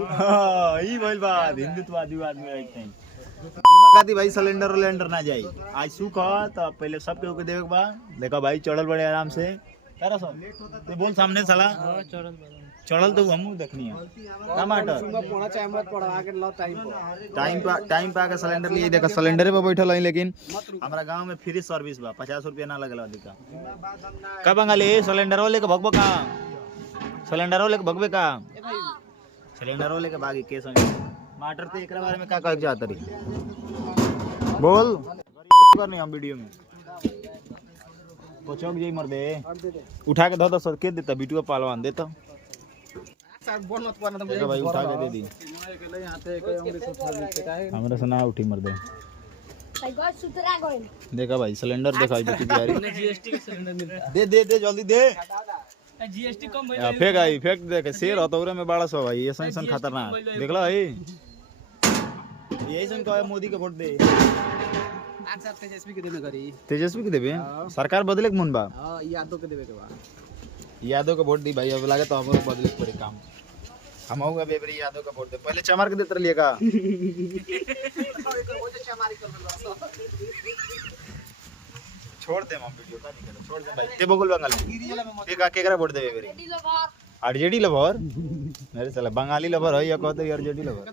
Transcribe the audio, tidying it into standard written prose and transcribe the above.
हां ई भइल बात हिंदुत्ववादी आदमी रहते हैं जुमा खाती भाई सिलेंडर ना जाई आज सुख तो पहले सब के देवे के बा देखा भाई चढ़ल बड़े आराम से तारा सब ते बोल सामने साला चढ़ल तो हमू देखनी है टमाटर टाइम पे आके सिलेंडर लिए देखा सिलेंडर पे बैठल है लेकिन हमारा गांव में फ्री सर्विस बा 50 रुपया ना लगल अधिका का बंगाली सिलेंडर लेके भगबो का सिलेंडर लेके भगबे का सिलेंडर लेके भागी के संग माटर ते एकरा बारे में का कह जात रही बोल करनी हम वीडियो में पोचक जई मर दे उठा के धो सर के देता बिटुआ पालवान देता भाई उठा के दे दी हमरा से ना उठी मर दे देखा भाई सिलेंडर देखा जीएसटी के सिलेंडर मिलता दे दे दे जल्दी दे जीएसटी कम भइल फेंक आई फेंक देख शेर हतौरे में बड़ा सो भाई ऐसा इंसान खतरनाक देखला है यही सन कहे मोदी के वोट दे आज तेजस्वी के देबे करी तेजस्वी के देबे सरकार बदले के मन बा हां यादव के देबे के बा यादव के वोट दी भाई अब लागे तो हमरो बदले के पड़े काम हम होगा बेबरी यादव का वोट दे पहले चमार के देत रहिए का छोड़ दे हम वीडियो का नहीं छोड़ दे भाई ते बगल बंगाली ते का केकरा वोट देबे बेरी आरजेडी लवर अरे साला बंगाली लवर है या कहते आरजेडी लवर